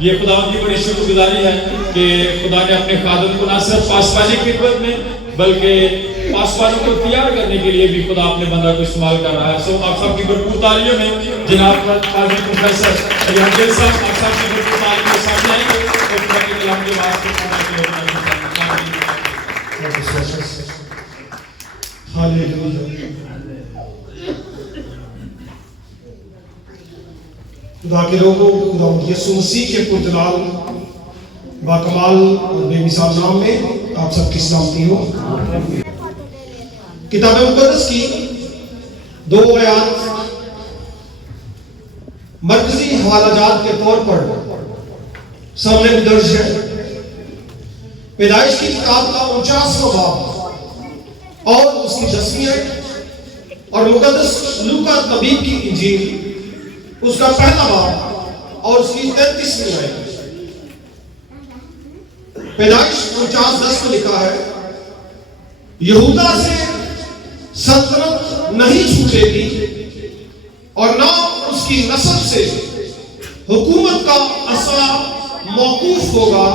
یہ خدا کی بڑی شکر گزاری ہے کہ خدا نے اپنے خادم کو نہ صرف پاسبانی کی خدمت میں بلکہ پاسبانوں کو تیار کرنے کے لیے بھی خدا اپنے بندہ کو استعمال کر رہا ہے. سو آپ سب کی بھرپور تعلیوں میں جناب قاضی پروفیسر ریاض صاحب آپ سب کی بھرپور تعلیوں کے سامنے آئیں گے اور خدا کے کلام کے واسطے خدا کے لوگوں خدا یسوع مسیح کے پرجلال باکمال اور بے مثال نام میں آپ سب کی سلامتی ہو. کتاب مقدس کی 2 آیات مرکزی حوالہ جات کے طور پر سامنے میں درج ہے. پیدائش کی کتاب کا 49واں باب اور اس کی 10ویں آیت اور مقدس لوکا طبیب کی انجیل اس کا پہلا باب اور اس کی 33ویں آیت. پیدائش 49:10 میں لکھا ہے یہودا سے سلطنت نہیں چھوٹے گی اور نہ اس کی نسل سے حکومت کا اثر موقوف ہوگا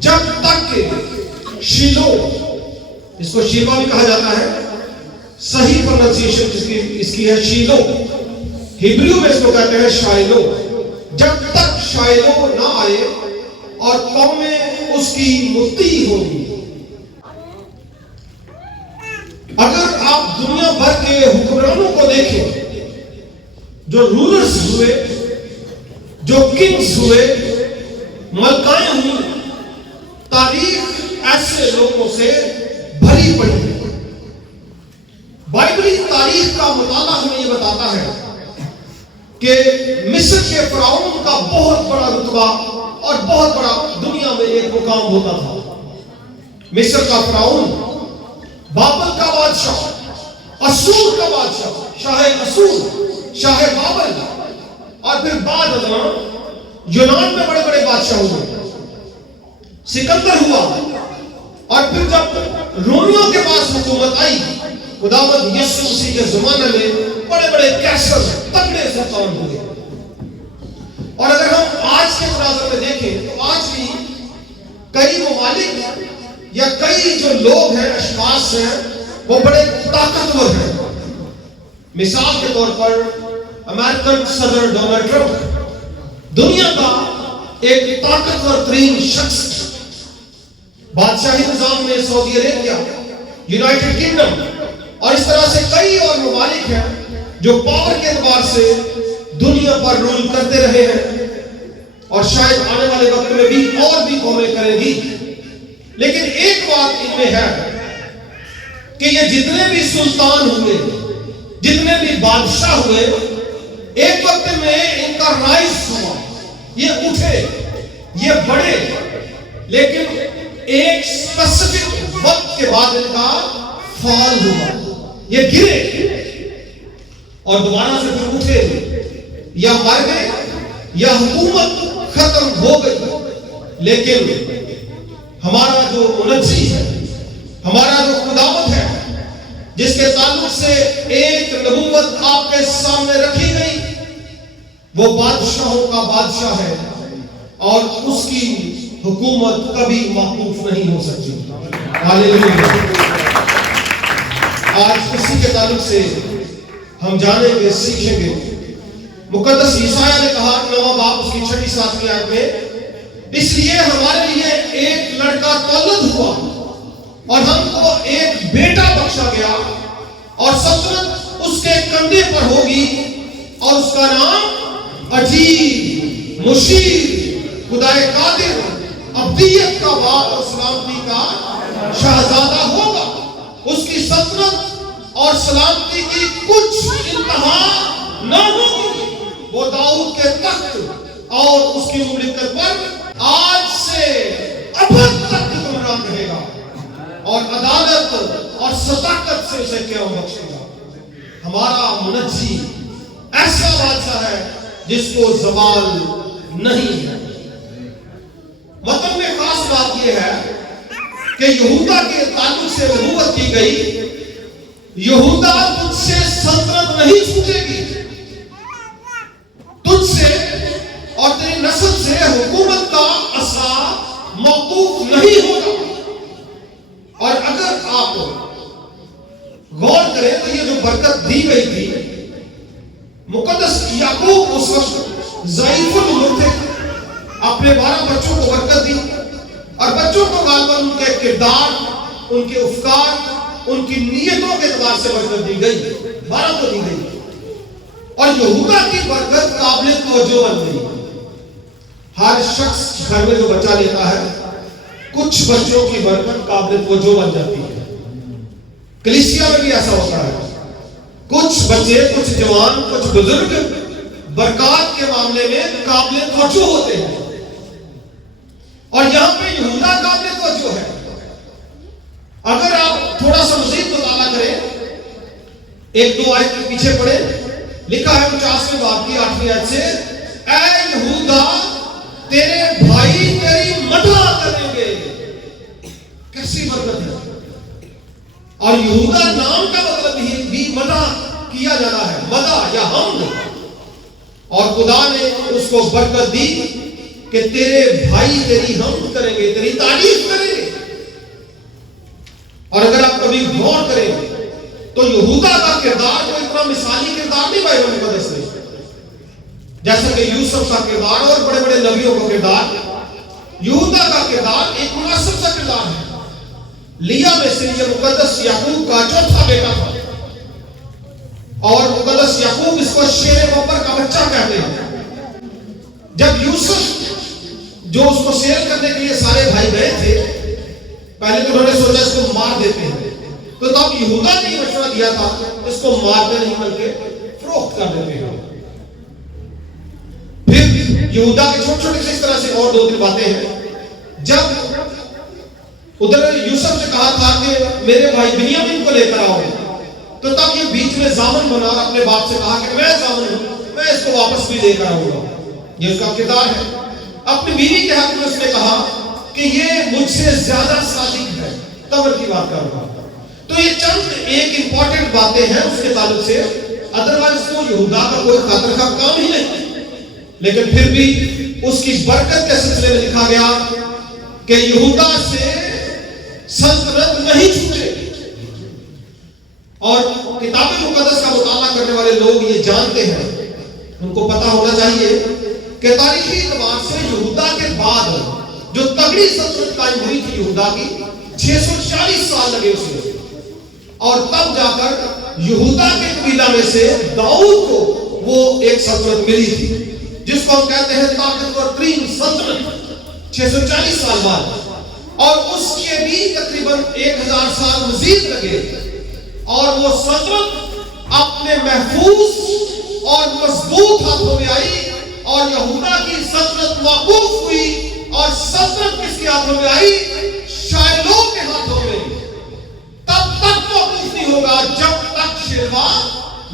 جب تک کہ شیلو، اس کو شیلو بھی کہا جاتا ہے، صحیح پروننسیشن اس کی ہے شیلو، ہبریو میں اس کو کہتے ہیں شائلو، جب تک شائلو نہ آئے اور قومیں اس کی مطیع ہوگی. اگر آپ دنیا بھر کے حکمرانوں کو دیکھیں جو رولرز ہوئے، جو کنگز ہوئے، ملکائیں ہوئی، تاریخ ایسے لوگوں سے بھری پڑی ہے. بائبلی تاریخ کا مطالعہ ہمیں یہ بتاتا ہے کہ مصر کے فرعون کا بہت بڑا رتبہ اور بہت بڑا دنیا میں ایک مقام ہوتا تھا. مصر کا فرعون، بابل کا بادشاہ، اسور کا بادشاہ، شاہ اسور، شاہ بابل، اور پھر بعد ازاں یونان میں بڑے بڑے بادشاہ ہوئے. سکندر ہوا، اور پھر جب رومیوں کے پاس حکومت آئی، خداوند یسوع مسیح کے زمانے میں بڑے بڑے کیسر، تگڑے سلطان ہوئے. اور اگر ہم آج کے مناظر میں دیکھیں تو آج بھی کئی ممالک یا کئی جو لوگ ہیں، اشخاص ہیں، وہ بڑے طاقتور ہیں. مثال کے طور پر امریکن صدر ڈونلڈ ٹرمپ دنیا کا ایک طاقتور ترین شخص. بادشاہی نظام میں سعودی عربیہ، یونائٹڈ کنگڈم اور اس طرح سے کئی اور ممالک ہیں جو پاور کے اعتبار سے دنیا پر رول کرتے رہے ہیں، اور شاید آنے والے وقت میں بھی اور بھی قومیں کریں گی. لیکن ایک بات ان میں ہے کہ یہ جتنے بھی سلطان ہوئے، جتنے بھی بادشاہ ہوئے، ایک وقت میں ان کا رائز ہوا، یہ اٹھے، یہ بڑھے، لیکن ایک اسپیسیفک وقت کے بعد ان کا فال ہوا، یہ گرے اور دوبارہ سے پھر اٹھے، یا مر گئے یا حکومت ختم ہو گئی. لیکن ہمارا جو منجی ہے، ہمارا جو خداوند ہے، جس کے تعلق سے ایک نبوت آپ کے سامنے رکھی گئی، وہ بادشاہوں کا بادشاہ ہے اور اس کی حکومت کبھی موقوف نہیں ہو سکتی. ہاللیلویا. آج اسی کے تعلق سے ہم جانیں گے، سیکھیں گے. مقدس عیسائیہ نے کہا 9واں باب اس کی 6-7 آیت میں، اس لیے ہمارے لیے ایک لڑکا تولد ہوا اور ہم کو ایک بیٹا بخشا گیا، اور سلطنت اس کے کندھے پر ہوگی، اور اس کا نام عجیب، مشیر، خدائے قادر، ابدیت کا باپ اور سلامتی کا شہزادہ ہوگا. اس کی سلطنت اور سلامتی کی کچھ انتہا نہ ہوگی. وہ داؤد کے تخت اور اس کی مملکت پر آج سے ابد تک حکمران رہے گا، اور عدالت اور صداقت سے اسے کیا بخشے گا. ہمارا منجی ایسا بادشاہ ہے جس کو زوال نہیں ہے. مطلب میں خاص بات یہ ہے کہ یہودا کے تعلق سے نبوت کی گئی، یہودا تجھ سے سلطنت نہیں چھوٹے گی، تجھ سے اور تیری نسل سے اپنے 12 بچوں کو برکت دی اور بچوں کو غالباً ان کے کردار، ان کے افکار، ان کی نیتوں کے اعتبار سے برکت دی گئی، 12 کو دی گئی، اور یہودا کی برکت قابل توجہ بن گئی۔ ہر شخص گھر میں جو بچہ لیتا ہے کچھ بچوں کی برکت قابل توجہ بن جاتی ہے۔ کلیسیا میں بھی ایسا ہوتا ہے، کچھ بچے، کچھ جوان، کچھ بزرگ برکات کے معاملے میں قابل توجہ ہوتے ہیں، اور یہاں پہ یہودا قابل توجہ ہے۔ اگر آپ تھوڑا سا مزید مطالعہ کریں، 1-2 آیت کے پیچھے پڑھیں، لکھا ہے 50ویں باب کی 8ویں آیت سے، اے یہودا تیرے بھائی تیری مدح کریں گے۔ کیسی برکت ہے! اور یہودا نام کا مطلب بھی مدح کیا جانا ہے، مدح یا حمد، اور خدا نے اس کو برکت دی کہ تیرے بھائی تیری حمد کریں گے، تیری تعریف کریں گے۔ اور اگر آپ کبھی غور کریں تو یہودا کا کردار کوئی اتنا مثالی کردار نہیں بائبل مقدس میں، جیسا کہ یوسف کا کردار اور بڑے بڑے نبیوں کا کردار، یہودا کا کردار ایک مناسب سا کردار ہے۔ لیا میں سے یہ مقدس یعقوب کا چوتھا بیٹا تھا، اور مقدس یعقوب اس کو شیر ببر کا بچہ کہتے ہیں۔ جب یوسف جو اس کو سیل کرنے کے لیے سارے بھائی گئے تھے، پہلے تو انہوں نے سوچا اس کو مار دیتے ہیں، تو تب یہودا نے مشورہ دیا تھا اس کو مارتے نہیں بلکہ فروخت کر دیتے ہیں۔ پھر یہودا کے چھوٹے چھوٹے سے اس طرح سے اور 2-3 باتیں ہیں۔ جب ادھر یوسف نے کہا تھا کہ میرے بھائی بنیامین کو لے کر آؤ، تو تب یہ بیچ میں ضامن بنا اور اپنے باپ سے کہا کہ میں ضامن ہوں، میں اس کو واپس بھی لے کر آؤں گا۔ یہ اس کا کردار ہے۔ اپنی بیوی کے حق میں اس نے کہا کہ یہ مجھ سے زیادہ صادق ہے، قبر کی بات کر رہا ہوں۔ تو یہ چند ایک امپورٹنٹ باتیں ہیں اس کے تعلق سے، ادروائز تو یہودا کا کوئی خاطر کا کام ہی نہیں، لیکن پھر بھی اس کی برکت کے سلسلے میں لکھا گیا کہ یہودا سے سلطنت نہیں چھوٹے۔ اور کتاب مقدس کا مطالعہ کرنے والے لوگ یہ جانتے ہیں، ان کو پتا ہونا چاہیے کہ تاریخی اعتبار سے یہودا کے بعد جو تگڑی سلطنت قائم ہوئی تھی یہودا کی، 640 سال لگے اس میں، اور تب جا کر یہودا کے قبیلہ میں سے داؤد کو وہ ایک سلطنت ملی تھی، جس کو ہم کہتے ہیں طاقتور ترین سلطنت، 640 سال بعد۔ اور اس کے بھی تقریباً 1000 سال مزید لگے، اور وہ سلطنت اپنے محفوظ اور مضبوط ہاتھوں میں آئی، اور یہودا کی سلطنت موقوف ہوئی، اور سلطنت کس کے ہاتھوں میں آئی؟ شائلو کے ہاتھوں میں۔ تب تک موقوف نہیں ہوگا جب تک شلوا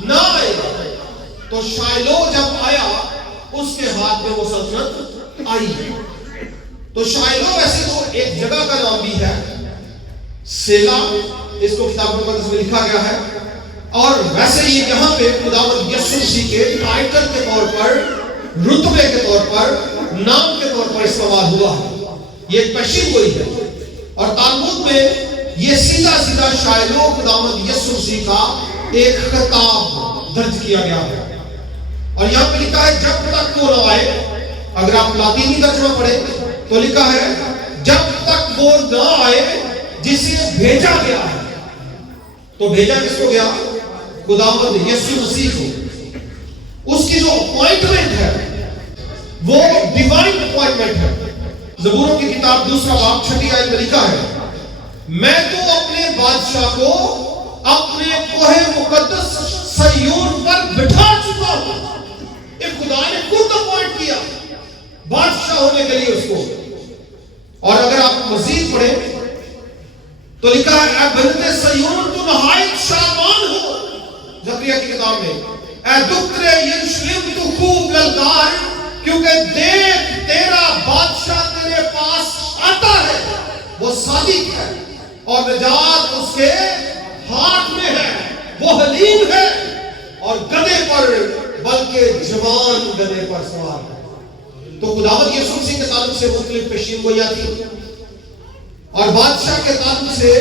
نہ آئے گا۔ تو شائلو جب آیا اس کے ہاتھ میں وہ سلطنت آئی۔ تو شائلو ویسے تو ایک جگہ کا نام بھی ہے، سیلا، اس کو کتاب مقدس میں لکھا گیا ہے، اور ویسے ہی یہاں پہ خداوند یسوع مسیح کے ٹائٹل کے طور پر، رتبے کے طور پر، نام کے طور پر استعمال ہوا ہے۔ یہ ایک پیشین گوئی ہے، اور تالمود میں یہ سیدھا سیدھا شائلو خداوند یسوع مسیح کا ایک خطاب درج کیا گیا ہے۔ اور یہاں پہ لکھا ہے جب تک وہ نہ آئے، اگر آپ لاطینی ترجمہ پڑھیں تو لکھا ہے جب تک وہ نہ آئے جسے بھیجا گیا ہے۔ تو بھیجا کس کو گیا؟ خداوند یسوع مسیح کو۔ اس کی جو اپوائنٹمنٹ ہے وہ ڈیوائن اپوائنٹمنٹ ہے۔ زبوروں کی کتاب 2 باب 6 آیت میں لکھا ہے میں تو اپنے بادشاہ کو اپنے کوہ مقدس سیون پر بٹھا چکا ہوں۔ ایک خدا نے خود اپوائنٹ کیا بادشاہ ہونے کے لیے اس کو۔ اور اگر آپ مزید پڑھیں تو لکھا ہے اے بنت سیون تو نہایت شادمان ہو، زکریا کی کتاب میں، اے دختر یروشلم تو خوب للکار، کیونکہ دیکھ تیرا بادشاہ تیرے پاس آتا ہے، وہ صادق ہے اور نجات اس کے ہاتھ میں ہے، وہ حلیم ہے اور گدھے پر بلکہ جوان گدھے پر سوار ہے۔ تو خداوند یسوع مسیح کے تعلق سے مختلف پیشین گوئیاں تھی، اور بادشاہ کے تعلق سے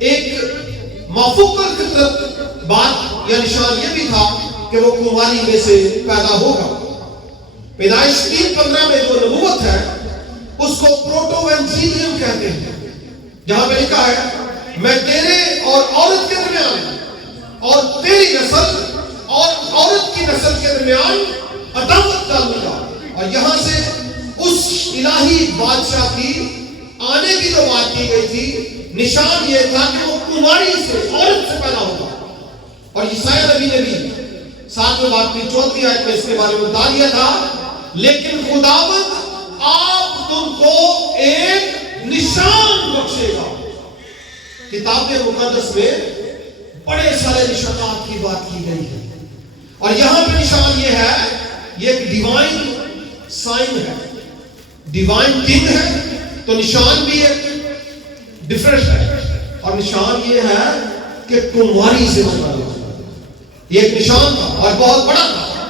ایک مافوق الفطرت بات یا نشان یہ بھی تھا کہ وہ کماری میں سے پیدا ہوگا۔ پیدائش 3:15 میں جو نبوت ہے جہاں پہ لکھا ہے میں تیرے اور عورت کے درمیان اور تیری نسل اور عورت کی نسل کے درمیان عداوت ڈالوں گا. اور یہاں سے اس الہی بادشاہ کی آنے کی جو بات کی گئی تھی نشان یہ تھا کہ وہ کنواری سے عورت سے پیدا ہوگا. اور یسایہ نبی نے بھی 7ویں باب کی 4تھی آیت میں اس کے بارے میں بتا دیا تھا لیکن خداوند آپ تم کو ایک نشان بخشے گا. کتاب مقدس میں بڑے سارے نشانات کی بات کی گئی ہے اور یہاں پہ نشان یہ ہے یہ ایک ڈیوائن سائن ہے, ڈیوائن کنگ ہے تو نشان بھی ایک ڈیفرنٹ ہے اور نشان یہ ہے کہ کنواری سے پیدا یہ ایک نشان تھا اور بہت بڑا تھا.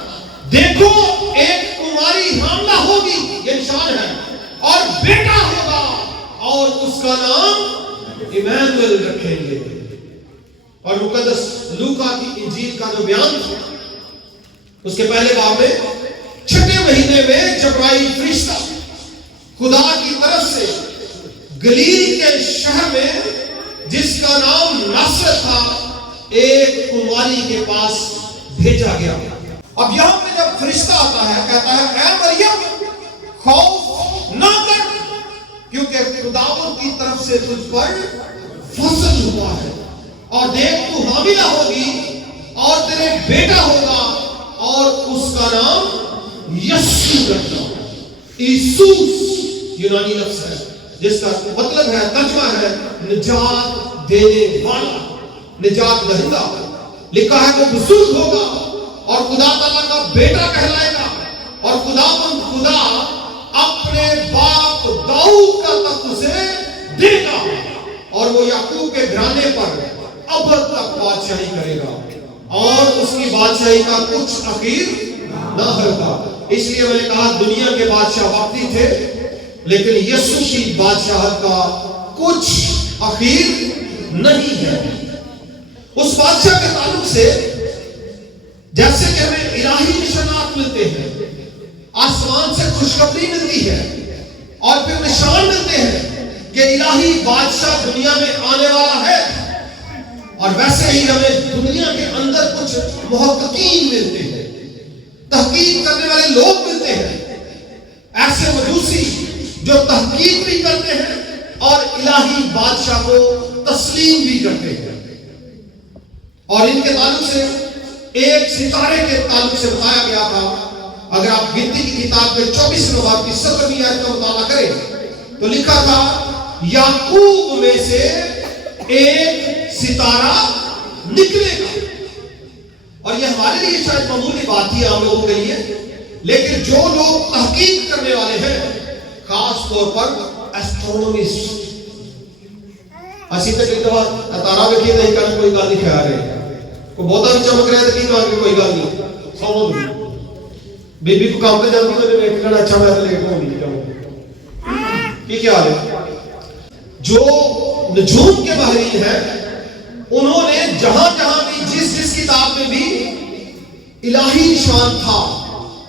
دیکھو ایک کنواری حاملہ ہوگی یہ نشان ہے اور بیٹا ہوگا اور اس کا نام ایمانویل رکھیں گے. اور مقدس لوکا کی انجیل کا جو بیان تھا اس کے پہلے باب میں 6 مہینے میں جبرائیل فرشتہ خدا کی طرف سے گلیل کے شہر میں جس کا نام ناصرت تھا ایک کنواری کے پاس بھیجا گیا. اب یہاں پہ جب فرشتہ آتا ہے کہتا ہے اے مریم خوف نہ کر کیونکہ خداوند کی طرف سے تجھ پر فضل ہوا ہے اور دیکھ تو حاملہ ہوگی اور تیرے بیٹا ہوگا اور اس کا نام یسوع رکھنا. یسوع یونانی لفظ ہے جس کا مطلب ہے ترجمہ ہے نجات دینے والا, نجات دہندہ. لکھا ہے وہ بزرگ ہوگا اور خدا تعالیٰ کا بیٹا کہلائے گا اور خدا اپنے باپ داؤد کا تخت اسے دے گا اور وہ یعقوب کے گھرانے پر ابد تک بادشاہی کرے گا اور اس کی بادشاہی کا کچھ اخیر نہ ہوگا. اس لیے میں نے کہا دنیا کے بادشاہ وقتی تھے لیکن یسوع کی بادشاہت کا کچھ اخیر نہیں ہے. اس بادشاہ کے تعلق سے جیسے کہ ہمیں الہی نشانات ملتے ہیں, آسمان سے خوشخبری ملتی ہے اور پھر نشان ملتے ہیں کہ الہی بادشاہ دنیا میں آنے والا ہے, اور ویسے ہی ہمیں دنیا کے اندر کچھ محققین ملتے ہیں, تحقیق کرنے والے لوگ ملتے ہیں, ایسے مجوسی جو تحقیق بھی کرتے ہیں اور الہی بادشاہ کو تسلیم بھی کرتے ہیں. اور ان کے تعلق سے ایک ستارے کے تعلق سے بتایا گیا تھا. اگر آپ گنتی کی کتاب کے 24ویں باب کی 17ویں آیت کا مطالعہ کریں تو لکھا تھا یعقوب میں سے ایک ستارہ نکلے گا. اور یہ ہمارے لیے شاید معمولی بات ہی عام لوگوں کے لیے, لیکن جو لوگ تحقیق کرنے والے ہیں خاص طور پر ایسٹرونومسٹ اسی تک ایک دفعہ تارا بیٹھی نہیں کرنا کوئی گل نہیں خیال ہے کوئی بہت بھی چمک رہا ہے تو کی کہا کہ کوئی گل نہیں سو بی بی کو کام پہ جاتی تو میں کہنا اچھا میں تو لیٹ ہوں نہیں کیا حال ہے. جو نجوم کے ماہرین ہیں انہوں نے جہاں جہاں بھی جس کتاب میں بھی الہی نشان تھا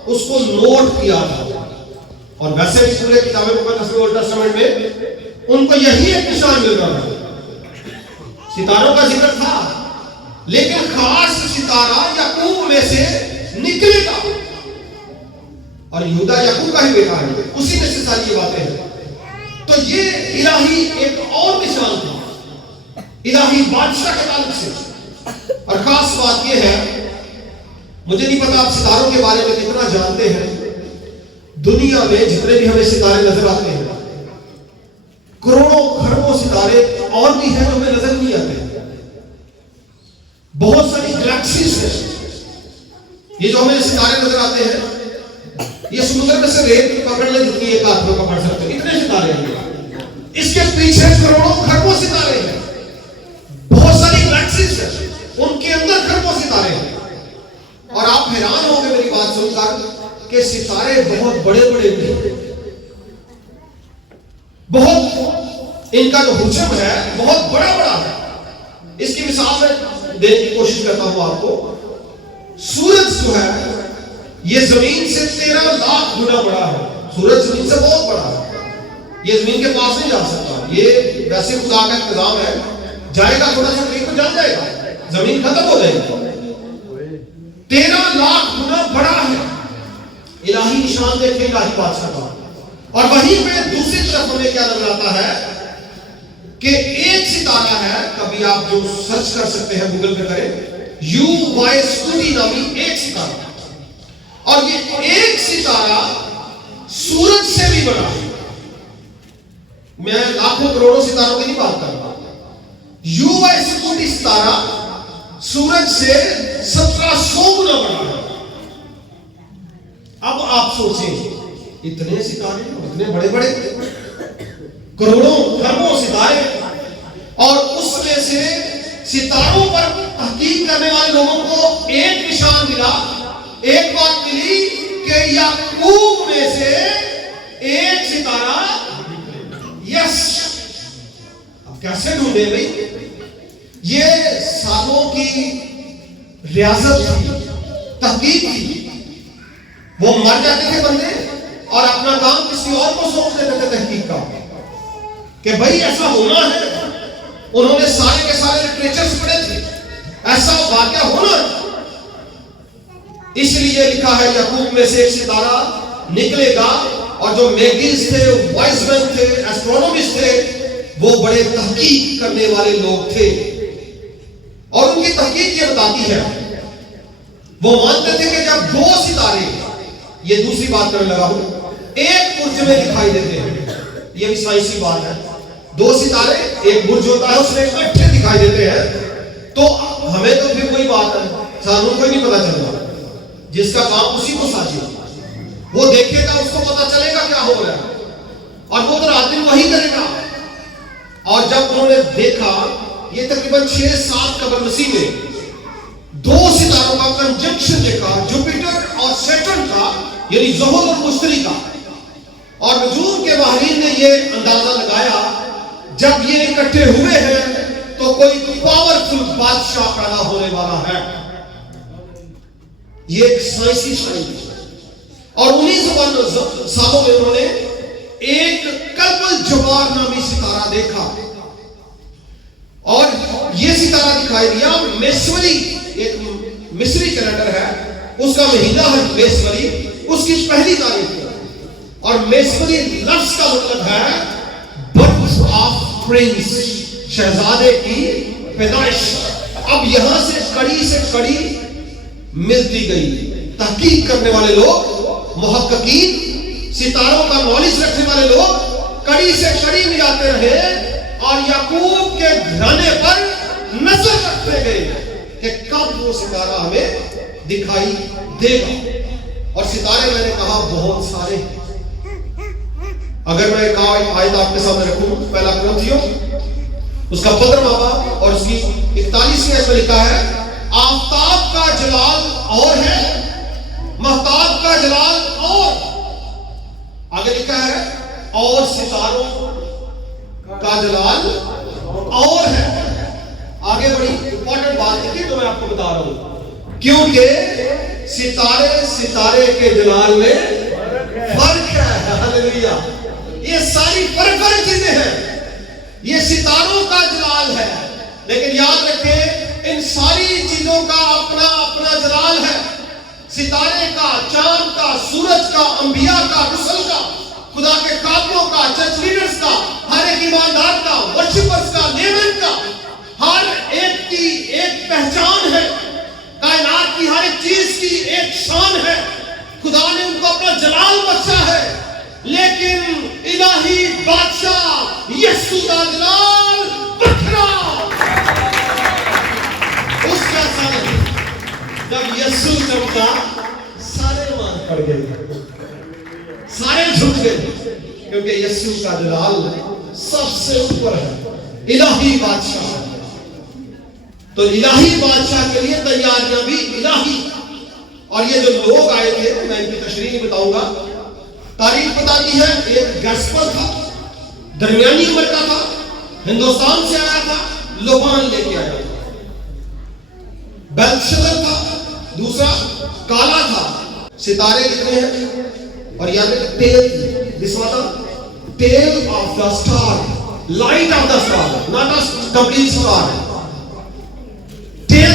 اس کو نوٹ کیا تھا. اور ویسے بھی پورے کتابیں مقدس میں اولڈ ٹیسٹمنٹ میں ان کو یہی ایک نشان مل رہا تھا. ستاروں کا ذکر تھا لیکن خاص ستارہ یعقوب میں سے نکلے گا اور یہودا یعقوب کا ہی بیٹا ہے, اسی میں سے ساری یہ باتیں ہیں. تو یہ الہی ایک اور نشان تھا الہی بادشاہ کے تعلق سے. اور خاص بات یہ ہے مجھے نہیں پتا آپ ستاروں کے بارے میں کتنا جانتے ہیں. دنیا میں جتنے بھی ہمیں ستارے نظر آتے ہیں کروڑوں کھربوں ستارے اور بھی ہیں جو ہمیں نظر نہیں آتے. بہت ساری گلیکسیز ہیں یہ جو ہمیں ستارے نظر آتے ہیں یہ سمندر میں سے ریت پکڑ لیں جتنی ایک ہاتھ میں پکڑ سکتے ہیں اتنے ستارے ہیں. اس کے پیچھے کروڑوں کھربوں ستارے ہیں, بہت ساری گلیکسیز ہیں ان کے اندر کھربوں ستارے ہیں. اور آپ حیران ہوں گے میری بات سن کر کہ ستارے بہت بڑے بڑے بھی ہیں, بہت ان کا جو حجم ہے بہت بڑا بڑا ہے. اس کی مثال میں دینے کی کوشش کرتا ہوں آپ کو. سورج جو ہے یہ زمین سے 13 لاکھ گنا بڑا ہے. سورج زمین سے بہت بڑا ہے یہ زمین کے پاس نہیں جا سکتا. یہ ویسے خدا کا انتظام ہے, جائے گا تھوڑا سا قریب تو جا جائے گا, زمین ختم ہو جائے گی. 13 لاکھ گنا بڑا ہے. الہی نشان دیکھیں الہی بادشاہ کا. اور وہیں پہ دوسری طرف ہمیں کیا نظر آتا ہے کہ ایک ستارہ ہے. کبھی آپ جو سرچ کر سکتے ہیں گوگل پہ کریں, UY-SCUTI نامی ایک ستارہ, اور یہ ایک ستارہ سورج سے بھی بڑا ہے. میں لاکھوں کروڑوں ستاروں کی نہیں بات کر رہا. UY-SCUTI ستارہ سورج سے 1700 گنا بڑا ہے. اب آپ سوچیں, اتنے ستارے, اتنے بڑے بڑے کروڑوں خربوں ستارے, اور اس میں سے ستاروں پر تحقیق کرنے والے لوگوں کو ایک نشان ملا, ایک بات ملی کہ یعقوب میں سے ایک ستارہ. یس, اب کیسے ڈھونڈے بھائی؟ یہ سالوں کی ریاضت تھی, تحقیق تھی. وہ مر جاتے تھے بندے اور اپنا کام کسی اور کو سونپ دیتے تھے تحقیق کا, کہ بھائی ایسا ہونا ہے. انہوں نے سارے کے سارے لٹریچرز پڑھے تھے, ایسا واقعہ ہونا ہے. اس لیے لکھا ہے یعقوب میں سے ایک ستارہ نکلے گا. اور جو میگیز تھے, وائز مین تھے, ایسٹرونومسٹ تھے, وہ بڑے تحقیق کرنے والے لوگ تھے. اور ان کی تحقیق یہ بتاتی ہے, وہ مانتے تھے کہ جب 2 ستارے, یہ دوسری بات کرنے لگا ہوں, ایک برج میں دکھائی دیتے ہیں, یہ بھی سائنسی بات ہے. 2 ستارے ایک برج ہوتا ہے, اس میں اکٹھے دکھائی دیتے ہیں, تو ہمیں تو پھر وہی بات ہے, سانوں کو نہیں پتا چلتا. جس کا کام اسی کو ساجے, وہ دیکھے گا, اس کو پتا چلے گا کیا ہو رہا ہے, اور وہ تو رات دن وہی کرے گا. اور جب انہوں نے دیکھا, یہ تقریباً 6-7 قبل مسیح میں 2 ستاروں کا کنجنکشن دیکھا, جوپیٹر اور سیٹرن کا, یعنی زحل اور مشتری کا. اور نجوم کے ماہرین نے یہ اندازہ لگایا, جب یہ اکٹھے ہوئے ہیں تو کوئی پاورفل بادشاہ پیدا ہونے والا ہے. یہ ایک سائنسی سائنس ہے. اور 19 سالوں میں انہوں نے ایک کلب الجوار نامی ستارہ دیکھا, اور یہ ستارہ دکھائی دیا. میسوری ایک مصری کیلنڈر ہے, اس کا مہینہ ہے میسوری, اس کی پہلی تاریخ ہے. اور میسوری لفظ کا مطلب ہے برتھ آف پرنس, شہزادے کی پیدائش. اب یہاں سے کڑی ملتی گئی. تحقیق کرنے والے لوگ, محققین, ستاروں کا نالج رکھنے والے لوگ کڑی سے کڑی ملاتے رہے, اور یعقوب کے گھرانے پر نظر رکھتے گئے کہ کب وہ ستارہ ہمیں دکھائی دے گا. اور ستارے میں نے کہا بہت سارے. اگر میں ایک آیت آپ کے سامنے رکھوں, پہلا کرنتھیوں اس کا 15واں باب اور اس کی 41ویں آیت میں لکھا ہے, آفتاب کا جلال اور ہے, مہتاب کا جلال اور, آگے لکھا ہے اور ستاروں کا جلال اور ہے. آگے بڑی امپورٹنٹ بات لکھی تو میں آپ کو بتا رہا ہوں, کیونکہ ستارے کے جلال میں فرق ہے. ہاللیلویا. یہ ساری فرق چیزیں ہیں. یہ ستاروں کا جلال ہے, لیکن یاد رکھیں ان ساری چیزوں کا اپنا اپنا جلال ہے. ستارے کا, چاند کا, سورج کا, انبیاء کا, رسل کا, خدا کے قابلوں کا, چرچ لیڈرز کا, ہر ایک ایماندار کا, ورشپرز کا, لیمن کا, ہر ایک کی ایک پہچان ہے. کائنات کی ہر ایک چیز کی ایک شان ہے. خدا نے ان کو اپنا جلال بخشا ہے, لیکن الہی بادشاہ یسوع کا جلال بکھرا اس جیسا نہیں. جب یسوع چمکا سارے مان پڑ گئے, سارے جھک گئے, کیونکہ یسوع کا جلال سب سے اوپر ہے, الہی بادشاہ ہے. تو الہی بادشاہ کے لیے تیاریاں بھی الہی. اور یہ جو لوگ آئے تھے, میں ان کی تشریح نہیں بتاؤں گا, تاریخ بتاتی ہے ایک گیسپر تھا, درمیانی عمر کا تھا, ہندوستان سے آیا تھا, لوبان لے کے آیا تھا. بیلشزر تھا, دوسرا کالا تھا. ستارے کتنے ہیں, اور یاد رکھیں ٹیل, دس والا tail of the star, light of the star, not a complete star. tail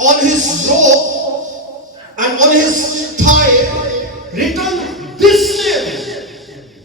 on his robe and on his thigh written this name।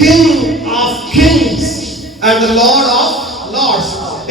King of Kings and the Lord of Lords।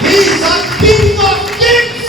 He is the King of Kings।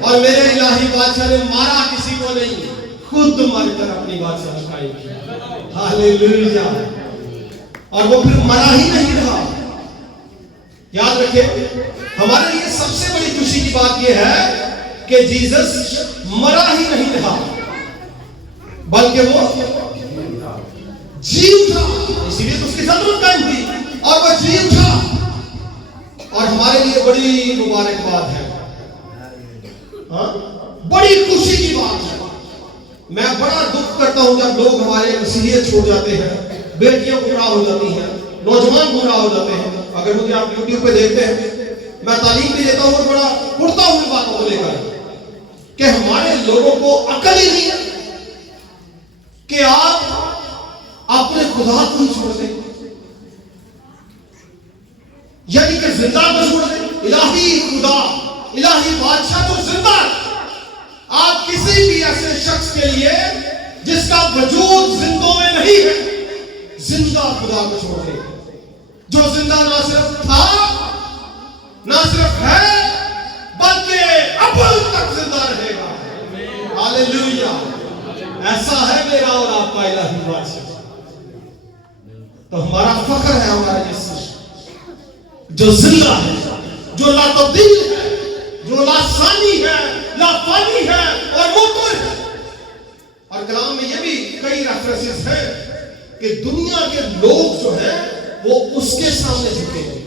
اور میرے الہی بادشاہ نے مارا کسی کو نہیں، خود مر کر اپنی بادشاہ قائم کی. ہاللیلویا. اور وہ پھر مرا ہی نہیں رہا. یاد رکھیں ہمارے لیے سب سے بڑی خوشی کی بات یہ ہے کہ جیزس مرا ہی نہیں رہا بلکہ وہ جی اٹھا. اسی لیے تو اس کی ضرورت قائم تھی اور وہ جی اٹھا. اور ہمارے لیے بڑی مبارک بات ہے، بڑی خوشی کی بات ہے. میں بڑا دکھ کرتا ہوں جب لوگ ہمارے مسیحیت چھوڑ جاتے ہیں، بیٹیاں گمراہ ہو جاتی ہیں، نوجوان گمراہ ہو جاتے ہیں. اگر مجھے آپ یوٹیوب پہ دیکھتے ہیں، میں تعلیم بھی دیتا ہوں اور بڑا اڑتا ہوں باتوں کو لے کر کہ ہمارے لوگوں کو عقل ہی نہیں ہے کہ آپ اپنے خدا کو ہی چھوڑ دیں، یعنی کہ زندہ کو چھوڑ دیں. الہی خدا، الہی بادشاہ تو زندہ ہے. آپ کسی بھی ایسے شخص کے لیے جس کا وجود زندوں میں نہیں ہے، زندہ خدا کو چھوڑ دیں جو زندہ نہ صرف تھا نہ صرف ہے بلکہ ابد تک زندہ رہے گا. ہاللیلویا. ایسا ہے میرا اور آپ کا الہی بادشاہ. تو ہمارا فخر ہے ہمارا یسوع جو زندہ ہے، جو لا تبدیل ہے، جو لا ثانی ہے، لا فانی ہے اور مطلق ہے. اور کلام میں یہ بھی کئی ریفرنسز ہیں کہ دنیا کے لوگ جو ہیں وہ اس کے سامنے جھکیں گے،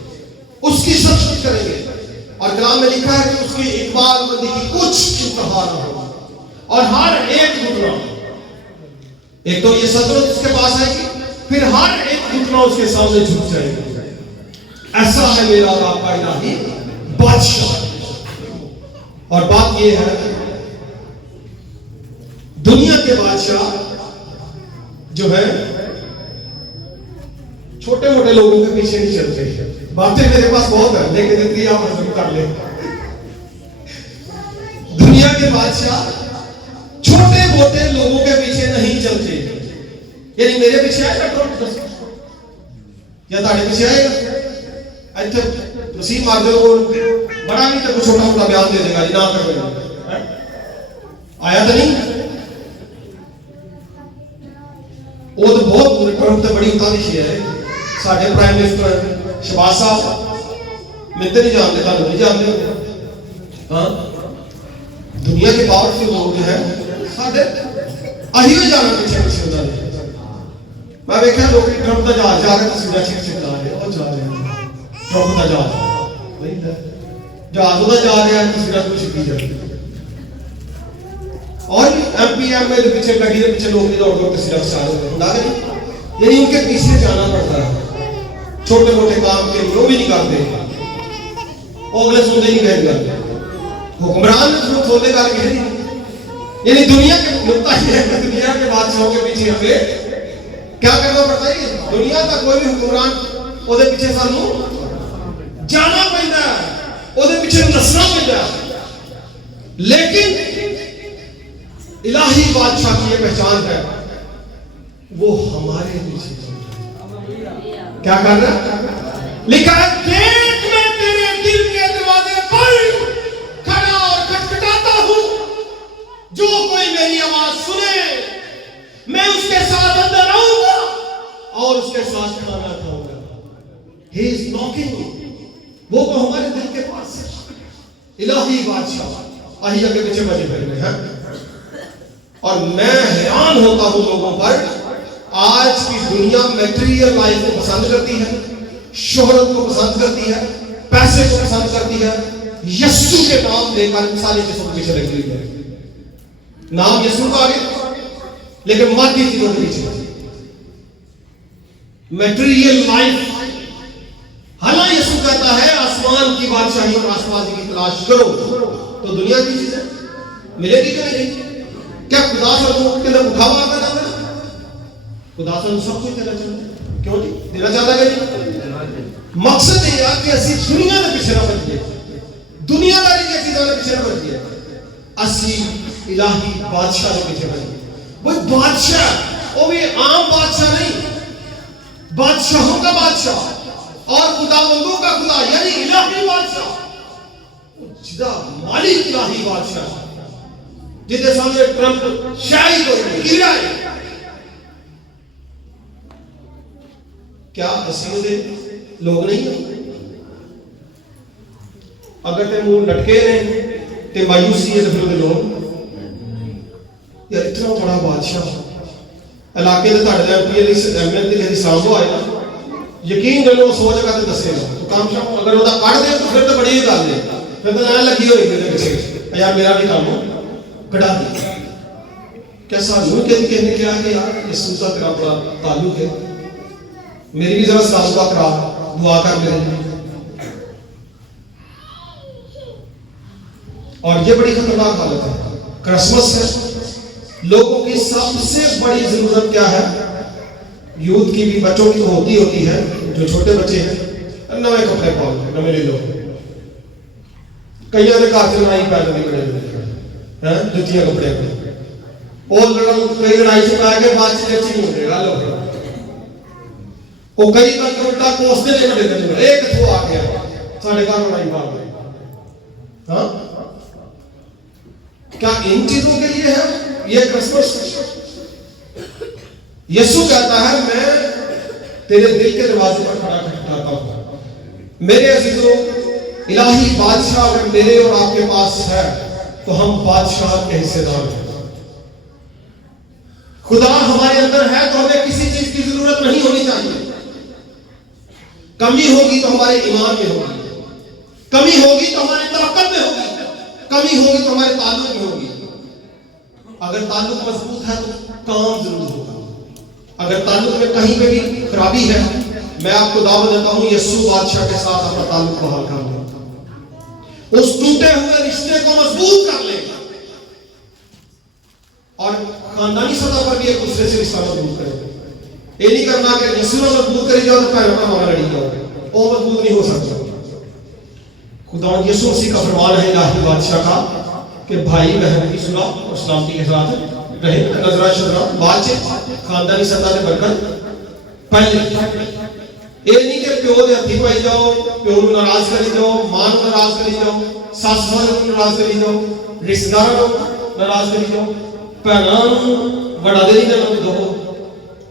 اس کی سجدہ کریں گے. اور کلام میں لکھا ہے کہ اس کی اقبال مندی کی کچھ انتہا نہ ہو. اور ہر ایک گھٹنا، ایک تو یہ صدرت اس کے پاس آئے گی، پھر ہر ایک گھٹنا اس کے سامنے جھک جائے گا. ایسا ہے میرا اور آپ کا الہی بادشاہ. اور بات یہ ہے دنیا کے بادشاہ جو ہے چھوٹے موٹے لوگوں کے پیچھے نہیں چلتے. باتیں میرے پاس بہت ہے لیکن اتنی آپ ہضم کر لیں. دنیا کے بادشاہ چھوٹے موٹے لوگوں کے پیچھے نہیں چلتے. یعنی میرے پیچھے آئے گا یا تاڑے پیچھے آئے گا مسیح مار دے بڑا نہیں تو چھوٹا موٹا بیان دے دے گا نہ کرو آیا تو نہیں. وہ تو بہت بڑی اتادشی ہے. ساڈے پرائم منسٹر شہباز صاحب میں تو نہیں جانتے، تھانوں نہیں جانتے. ہاں دنیا کے پاورفل لوگ جو ہیں ساڈے اہی ہو جانا پیچھے پیچھے ہوتا ہے. میں دیکھا لوگ ٹرمپ کا جہاز جا رہے تصویریں چھک چھک جا رہے وہ جا رہے ہیں. ٹرمپ کا جہاز جہاز ہوتا جا رہا ہے تصویریں کو چھکی جا رہی. اور ایم پی ایم میں پیچھے گاڑی کے پیچھے لوگ نہیں دوڑ دوڑ تصویریں کھچا رہے ہیں. یعنی ان کے پیچھے جانا پڑتا ہے. چھوٹے موٹے کام کے لیے وہ بھی نہیں کرتے، وہ اگلے سنتے نہیں گئے کرتے. حکمران نے ضرورت ہونے کا کہہ نہیں. یعنی دنیا کے نقطہ یہ ہے کہ دنیا کے بادشاہوں کے پیچھے ہمیں کیا کرنا پڑتا ہے. دنیا کا کوئی بھی حکمران وہ پیچھے سانو جانا پڑتا ہے، وہ پیچھے نسنا پڑتا ہے. لیکن الہی بادشاہ کی یہ پہچان ہے وہ ہمارے پیچھے کیا کر رہا ہے. لکھا ہے دیکھ میں تیرے دل کے دروازے پر کھڑا اور کھٹکھٹاتا ہوں، جو کوئی میری آواز سنے میں اس کے ساتھ اندر آؤں گا اور اس کے ساتھ کھانا کھاؤں گا. He is knocking. وہ تو ہمارے دل کے پاس ہے. الہی بادشاہ آہی کے پیچھے بجے پھرنے ہیں. اور میں حیران ہوتا ہوں لوگوں پر. آج کی دنیا میٹریل لائف کو پسند کرتی ہے، شہرت کو پسند کرتی ہے، پیسے کو پسند کرتی ہے. یسوع کے نام لے کر ساری چیزوں کے پیچھے لگ رہی ہے. نام یسوع کا آگے لیکن مادی چیزوں کے پیچھے. Material life. حالانکہ یسوع کہتا ہے آسمان کی بادشاہی اور آسمانی کی تلاش کرو تو دنیا کی چیزیں ملے گی کہ نہیں. کیا خدا سے لوگوں کے اندر مقابلہ پیدا ہوگا؟ خدا سے سب کچھ دینا چاہتا ہے. کیوں نہیں دینا چاہتا ہے؟ مقصد یہ ہے کہ اسی دنیا کے پیچھے نہ بچیے، دنیا داری کی چیزوں کے پیچھے نہ بچیے. اسی الہی بادشاہ کے پیچھے بچیے. وہ بادشاہ وہ بھی عام بادشاہ نہیں، بادشاہوں کا بادشاہ اور خداوندوں کا خدا یعنی الہی بادشاہ. جدا مالک الہی بادشاہ جہدے سامنے ٹرمپ شاہی کوئی نہیں گرا ہے. کیا اسی دے لوگ نہیں ہیں؟ اگر تے منہ لٹکے نے تے مایوسی ہے تو پھر دے لوگ یار اتنا بڑا بادشاہ علاقے دے تہاڈے ایم پی ایل دی سامو آئے نا یقین کرو سوچ کا تے دسے گا تو کام شام اگر وہ کٹ دے تو پھر تو بڑی گل ہے پھر تو نہ لگی ہوئی میرے پیچھے یار میرا بھی کام کٹا دیا. کیسا نہیں کہنے نے کیا کہ یار یسوع کا تیرا بڑا تعلق ہے میری بھی ذرا سازگار کرا دعا کر میرے لیے. اور یہ بڑی خطرناک حالت ہے. کرسمس ہے لوگوں کی سب سے بڑی ضرورت کیا ہے؟ یوتھ کی بھی بچوں کی ہوتی ہے جو چھوٹے بچے ہیں نوے کپڑے پاؤ نوے لے لو. کئی نے گھر چلائی پیدا نہیں کرے جتیاں کپڑے اور کئی لڑائی سے پا کے بات چیت اچھی نہیں ہوتے گا لوگ وہ کئی تک الٹا کوستے لے کر دیتے ایک تو آ گیا ساڑھے گھر لڑائی پا گئی. ہاں کیا ان چیزوں کے لیے ہے یہ کرسمس؟ یسوع کہتا ہے میں تیرے دل کے دروازے پر کھڑا کھٹکھٹاتا ہوں. میرے عزیزوں الہی بادشاہ اگر میرے اور آپ کے پاس ہے تو ہم بادشاہ کے حصے دار ہیں. خدا ہمارے اندر ہے تو ہمیں کسی چیز کی ضرورت نہیں ہونی چاہیے. کمی ہوگی تو ہمارے ایمان میں ہوگی, کمی ہوگی تو ہماری طاقت میں ہوگی, کمی ہوگی تو ہمارے تعلق میں ہوگی. اگر تعلق مضبوط ہے تو کام ضرور ہوگا. اگر تعلق میں کہیں پہ بھی خرابی ہے میں آپ کو دعوت دیتا ہوں یسوع بادشاہ کے ساتھ اپنا تعلق بحال کر لیں, اس ٹوٹے ہوئے رشتے کو مضبوط کر لیں اور خاندانی سطح پر بھی ایک دوسرے سے رشتہ مضبوط کریں. یہ نہیں کرنا کہ یسوع نے مضبوط کری جاؤ تو پہلے ہمارا لڑی جاؤ, وہ مضبوط نہیں ہو سکتا. خدا یسوع مسیح کا فرمان ہے الہی بادشاہ کا کہ بھائی بہن کی صلح اور سلامتی کے ساتھ رہے, نظرہ شذرہ بات چیت خاندانی سطح سے برکت پہلے. یہ نہیں کہ پیو دے ہتھی پائی جاؤ, پیو نو ناراض کری جاؤ, ماں نو ناراض کری جاؤ, ساس سہرے نو ناراض کری جاؤ, رشتہ داراں نو ناراض کری جاؤ, بھیناں نو بڑا دے نہیں دینا دو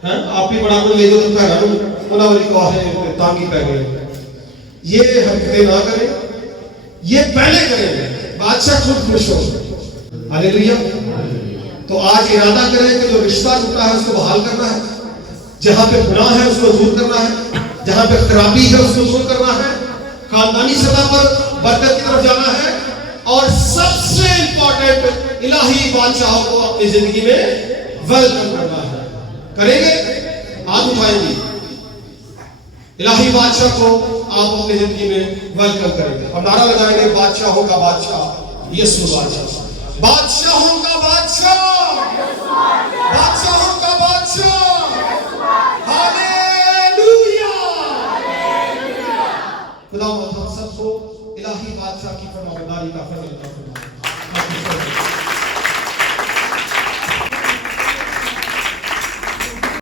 ہیں آپ ہی بڑا کو لے جاؤ تو بھیناں نو انہاں والی کہے تانگی پہ گئے. یہ حرکتیں نہ کریں, یہ پہلے کریں بادشاہ خود خوش ہو. ہاللیلویا. تو آج ارادہ کریں کہ جو رشتہ ٹوٹا ہے اس کو بحال کرنا ہے, جہاں پہ گناہ ہے اس کو دور کرنا ہے, جہاں پہ خرابی ہے اس کو دور کرنا ہے, خاندانی سطح پر برکت کی طرف جانا ہے, اور سب سے امپورٹنٹ الہی بادشاہ کو اپنی زندگی میں ویلکم کرنا ہے. کریں گے؟ ہاتھ اٹھائیں گے. الہی بادشاہ کو آپ اپنی زندگی میں ویلکم کریں گے اور نعرہ لگائیں گے بادشاہوں کا بادشاہ یسوع بادشاہ, بادشاہوں کا بادشاہ, بادشاہوں کا بادشاہ. ہاللیلویا. خدا ہم سب کو الہی بادشاہ کی فرمانبرداری کا فضل عطا فرمائے.